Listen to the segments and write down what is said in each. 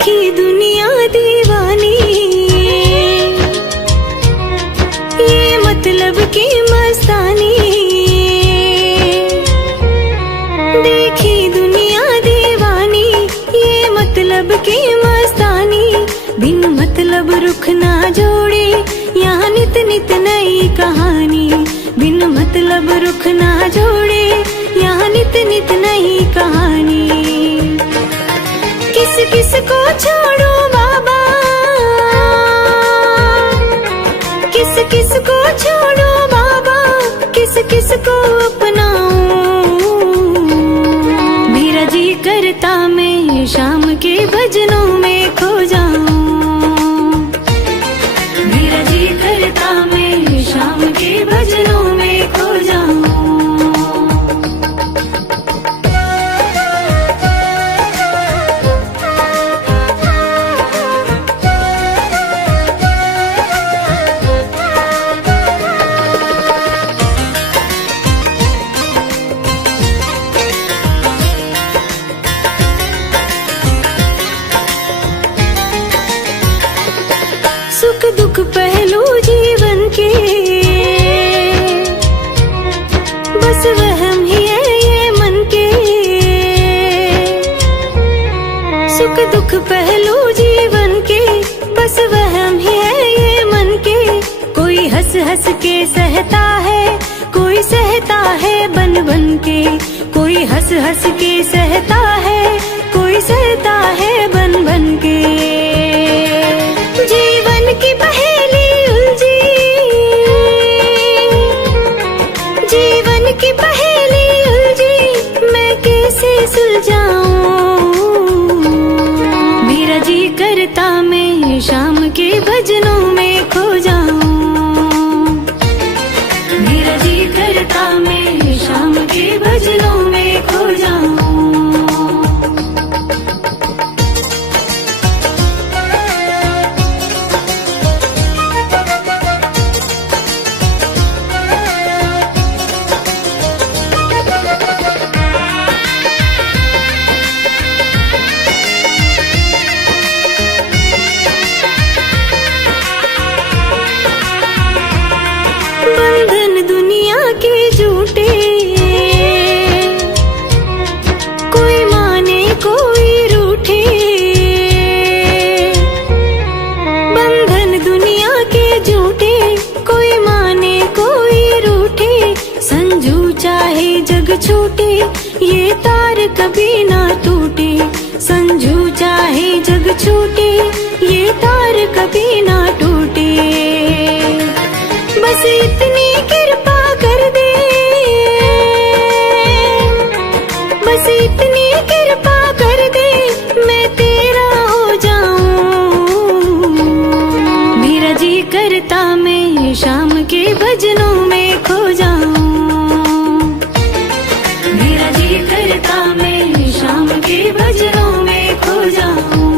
देखी दुनिया दीवानी, ये मतलब की मस्तानी। देखी दुनिया दीवानी, ये मतलब की मस्तानी। बिन मतलब रुख ना जोड़े, यहाँ नित नित नई कहानी। बिन मतलब रुख ना जोड़े, यहाँ नित नित नई कहानी। किस किस को छोड़ो बाबा, किस किस को छोड़ो बाबा, किस किस को अपनाऊं। मेरा जी करता मैं शाम के भजनों में खो जाऊं। मेरा जी करता मैं शाम के भजनों में खो जाऊं। सुख दुख पहलू जीवन के, बस वहम ही है ये मन के। सुख दुख पहलू जीवन के, बस वहम ही है ये मन के। कोई हंस हंस के सहता है, कोई सहता है बन बन के। कोई हंस हंस के सहता है, कोई सहता है बन बन के। जीवन की पहेली उलझी, जीवन की पहेली उलझी, मैं कैसे सुलझाऊं। मेरा जी करता मैं शाम के भजनों में खो जाऊं। मेरा जी करता मैं शाम के भजनों में खो जाऊं। बंधन दुनिया के झूठे, कोई माने कोई रूठे। बंधन दुनिया के झूठे, कोई माने कोई रूठे। संजू चाहे जग छूटे, ये तार कभी ना टूटे। संजू चाहे जग छूटे, ये तार कभी ना टूटे। बस इतनी कृपा कर दे, बस इतनी कृपा कर दे, मैं तेरा हो जाऊं। मेरा जी करता मैं शाम के भजनों में खो जाऊं। मेरा जी करता मैं शाम के भजनों में खो जाऊं।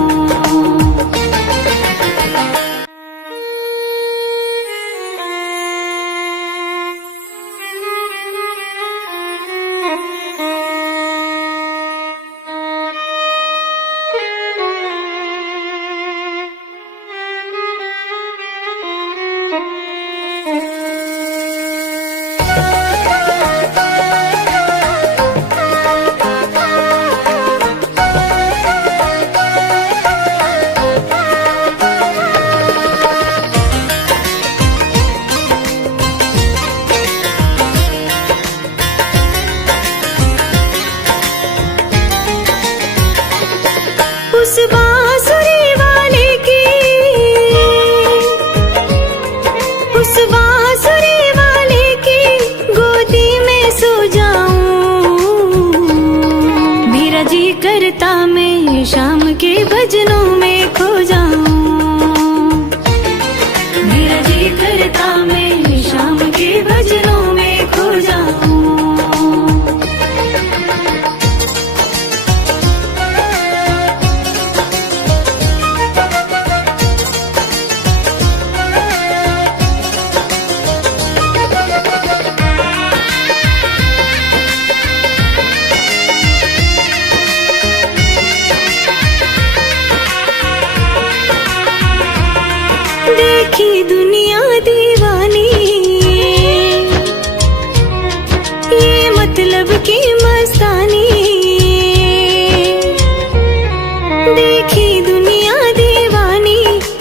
देखी दुनिया दीवानी,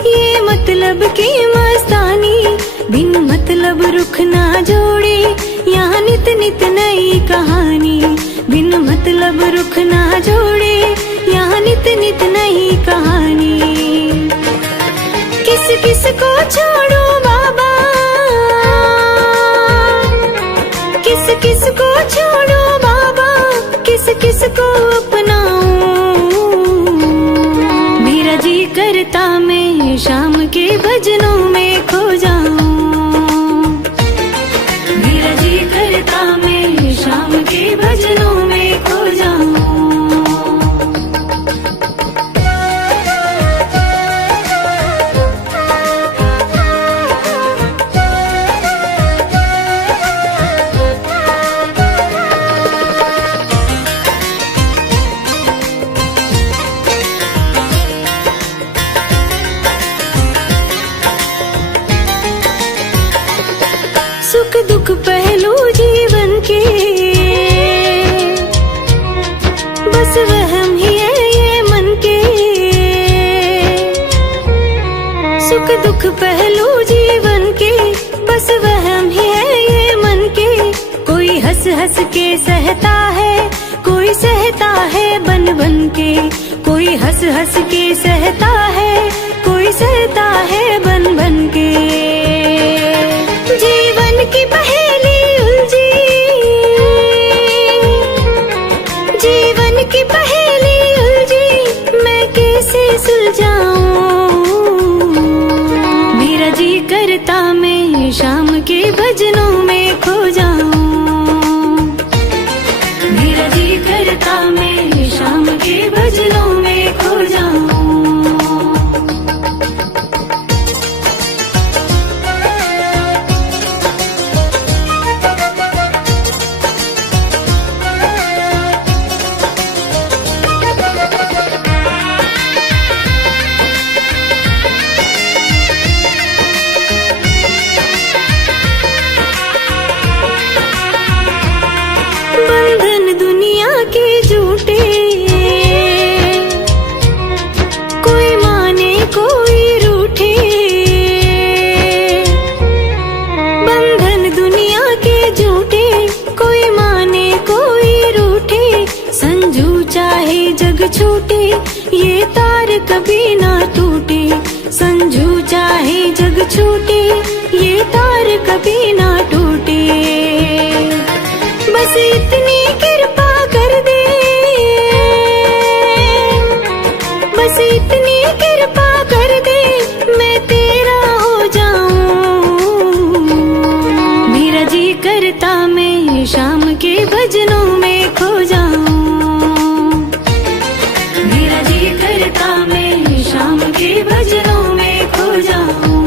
ये मतलब की मस्तानी। बिन मतलब रुख ना जोड़े, यहाँ नित नित नई कहानी। बिन मतलब रुख ना जोड़े, यहाँ नित नित नई कहानी। किस किस को छोड़ो बाबा, किस किस को छोड़ो बाबा, किस किस को अपनाऊं। मेरा जी करता मैं शाम के भजनों में खो जाऊं। मेरा जी करता मैं शाम के भजनों में खो जाऊं। सुख दुख पहलू जीवन के, बस वहम ही है ये मन के। सुख दुख पहलू जीवन के, बस वहम ही है ये मन के। कोई हंस हंस के सहता है, कोई सहता है बन बन के। कोई हंस हंस के सहता है, कोई सहता है बन बन के। जीवन की पहेली उलझी, जीवन की पहेली उलझी, मैं कैसे सुलझाऊं। मेरा जी करता मैं शाम के भजनों में खो जाऊं। मेरा जी करता मैं शाम के भजनों में खो जाऊं। बंधन दुनिया के झूठे, कोई माने कोई रूठे। बंधन दुनिया के झूठे, कोई माने कोई रूठे। संजू चाहे जग छूटे, ये तार कभी ना टूटे। संजू चाहे जग छूटे, ये तार कभी ना टूटे। बस इतनी कृपा कर दे, बस इतनी कृपा कर दे, मैं तेरा हो जाऊं। मेरा जी करता मैं शाम के भजनों में खो जाऊं। मेरा जी करता मैं शाम के भजनों में खो जाऊं।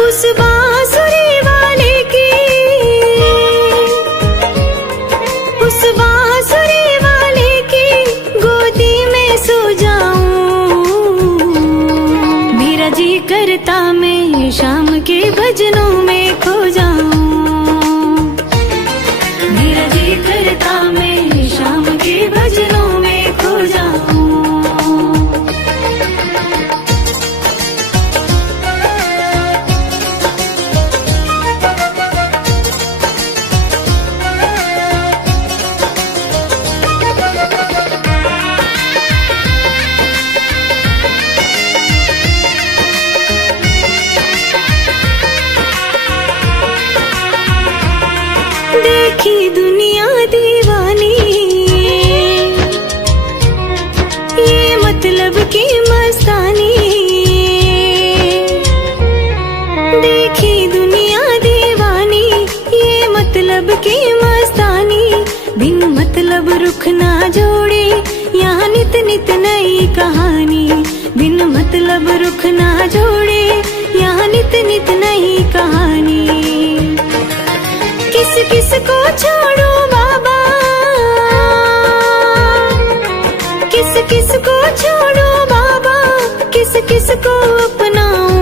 उस बांसुरी वाले की, उस बांसुरी वाले की गोदी में सो जाऊं। मेरा जी करता मैं शाम के भजनों में खो जाऊं। मेरा जी करता मैं शाम के भजनों में खो जाऊं। ना जोड़े, यहाँ नित नित नई कहानी। बिन मतलब रुख ना जोड़े, यहाँ नित नित नई कहानी। किस किस को छोड़ो बाबा, किस किस को छोड़ो बाबा, किस किस को अपनाऊं।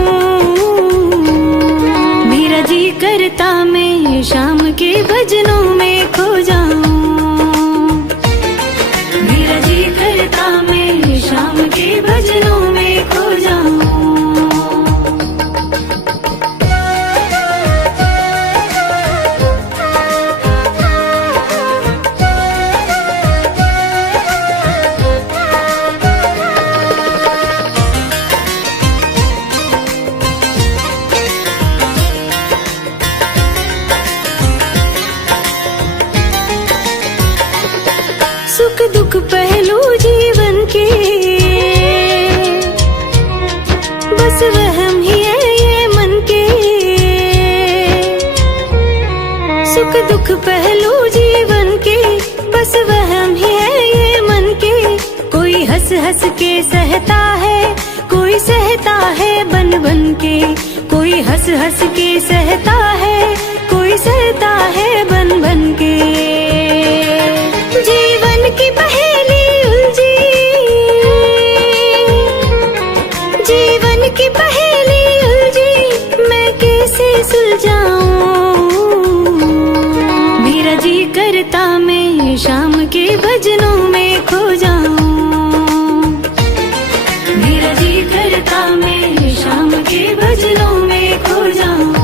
मेरा जी करता मैं शाम के भजनों में खो जाऊं। मेरा जी करता मैं शाम के भजनों में खो जाऊं। सुख दुख पहलू जीवन के, बस वहम ही है ये मन के। सुख दुख पहलू जीवन के, बस वहम ही है ये मन के। कोई हंस हंस के सहता है, कोई सहता है बन बन के। कोई हंस हंस के सहता है, कोई सहता है बन बन के। जीवन की पहेली उलझी, जीवन की पहेली उलझी, मैं कैसे सुलझाऊं। मेरा जी करता मैं शाम के भजनों में खो जाऊं। मेरा जी करता मैं शाम के भजनों में खो जाऊं।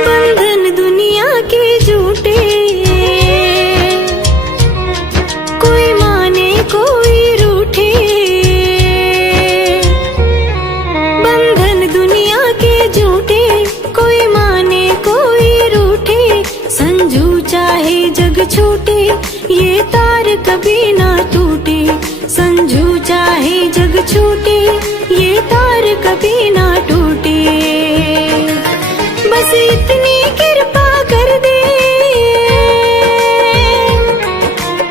बंधन दुनिया के झूठे, कोई माने कोई रूठे। बंधन दुनिया के झूठे, कोई माने कोई रूठे। संजू चाहे जग छूटे, ये तार कभी ना टूटे। संजू चाहे जग छूटे, ये तार कभी ना टूटे। बस इतनी कृपा कर दे,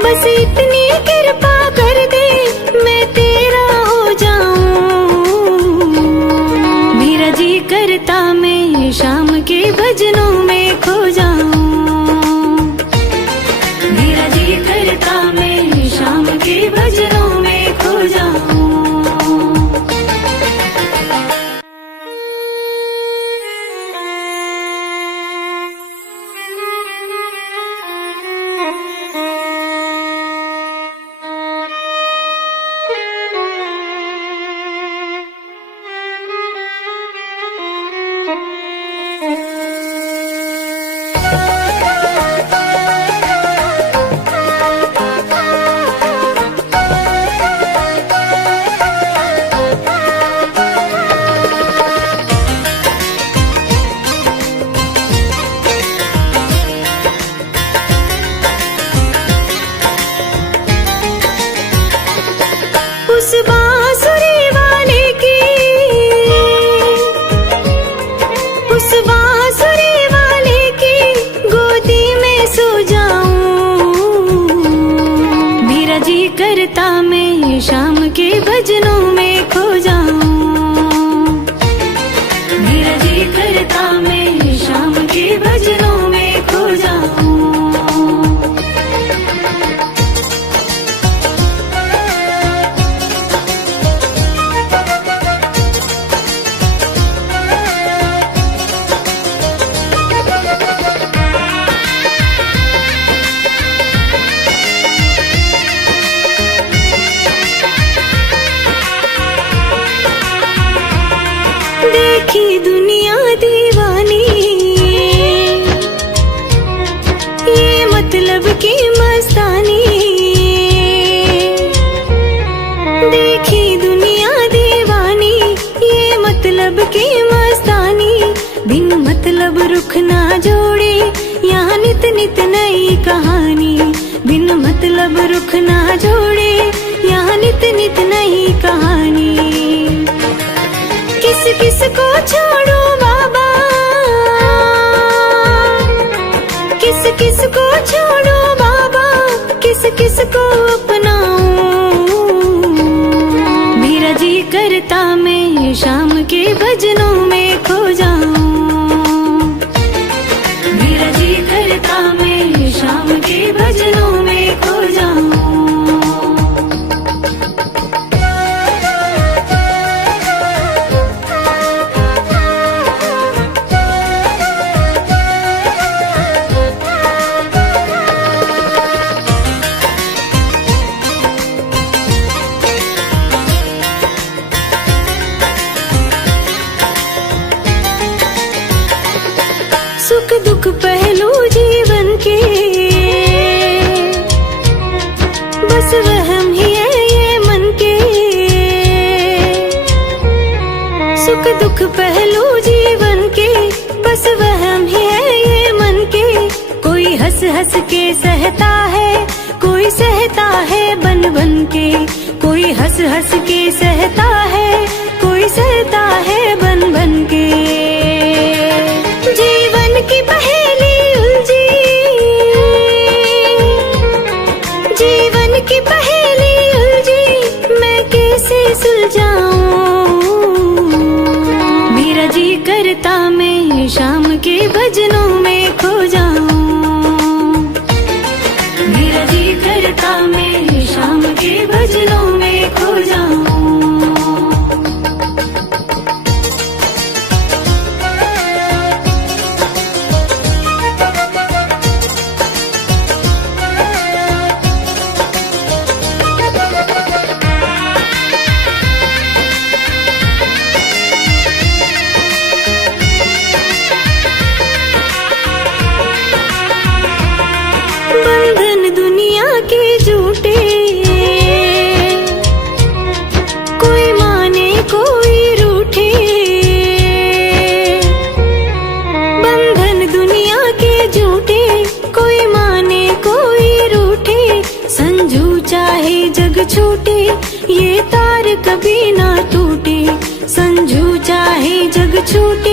बस इतनी कृपा कर दे, मैं तेरा हो जाऊं। मेरा जी करता मैं शाम के भजनों में खो जाऊं। मेरा जी करता मैं शाम के भजनों में खो जाऊं। उस बांसुरी वाले की, उस बांसुरी वाले की गोदी में सो जाऊं। मेरा जी करता मैं शाम के भजनों में खो जाऊं। मेरा जी करता मैं शाम के भजनों में खो जाऊं। देखी दुनिया दीवानी, ये मतलब की मस्तानी। देखी दुनिया दीवानी, ये मतलब ना जोड़े, यहाँ नित नित नई कहानी। बिन मतलब रुख ना जोड़े, यहाँ नित नित नई कहानी। किस किस को छोड़ो बाबा, किस किस को छोड़ो बाबा, किस किस को अपनाऊं। मेरा जी करता मैं शाम के भजनों में खो जाऊं। मेरा जी करता मैं शाम के भजनों में खो जाऊं। सुख दुख पहलू जीवन के, बस वहम ही है ये मन के। सुख दुख पहलू जीवन के, बस वहम ही है ये मन के। कोई हंस हंस के सहता है, कोई सहता है बन बन के। कोई हंस हंस के सहता है, कोई सहता है बन बन के। जीवन की पहेली उलझी, जीवन की पहेली उलझी, मैं कैसे सुलझाऊं। मेरा जी करता मैं शाम के भजनों में खो जाऊं। मेरा जी करता मैं शाम के भजनों में खो जाऊं। बंधन दुनिया के झूठे, कोई माने कोई रूठे। बंधन दुनिया के झूठे, कोई माने कोई रूठे। संजू चाहे जग छूटे, ये तार कभी ना टूटे। संजू चाहे जग छूटे,